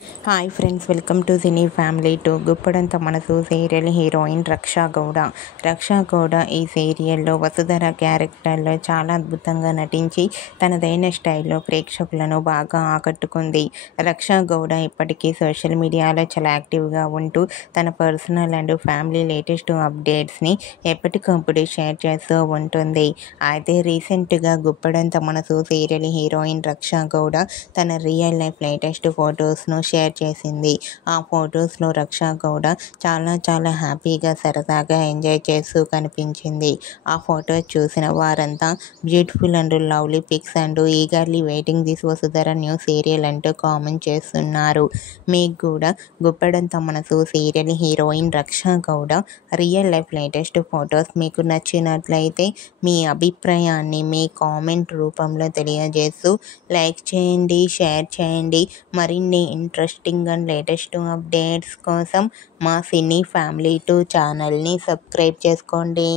Hi friends, welcome to cine family two. Guppedantha Manasu serial heroine Raksha Gowda ఈ సీరియల్లో వసుధర క్యారెక్టర్లో చాలా అద్భుతంగా నటించి తనదైన స్టైల్లో ప్రేక్షకులను బాగా ఆకట్టుకుంది. రక్షా గౌడ ఇప్పటికీ సోషల్ మీడియాలో చాలా యాక్టివ్గా ఉంటూ తన పర్సనల్ అండ్ ఫ్యామిలీ లేటెస్ట్ అప్డేట్స్ని ఎప్పటికప్పుడు షేర్ చేస్తూ ఉంటుంది. అయితే రీసెంట్గా గుప్పడంత మనసు సీరియల్ హీరోయిన్ రక్షా గౌడ తన రియల్ లైఫ్ లేటెస్ట్ ఫొటోస్ను షేర్ చేసింది. ఆ ఫొటోస్లో రక్షా గౌడ చాలా హ్యాపీగా సరదాగా ఎంజాయ్ చేస్తూ కనిపించింది. ఆ ఫొటోస్ చూసిన వారంతా beautiful and lovely pics and eagerly waiting this Vasudhara new serial అంటూ కామెంట్ చేస్తున్నారు. మీకు కూడా Guppedantha Manasu serial heroine Raksha Gowda real life latest photos మీకు నచ్చినట్లయితే మీ అభిప్రాయాన్ని మీ కామెంట్ రూపంలో తెలియజేస్తూ లైక్ చేయండి, షేర్ చేయండి. మరిన్ని ఇంట్రెస్టింగ్ అండ్ లేటెస్ట్ అప్డేట్స్ కోసం మా సినీ ఫ్యామిలీ 2 ఛానల్ని సబ్స్క్రైబ్ చేసుకోండి.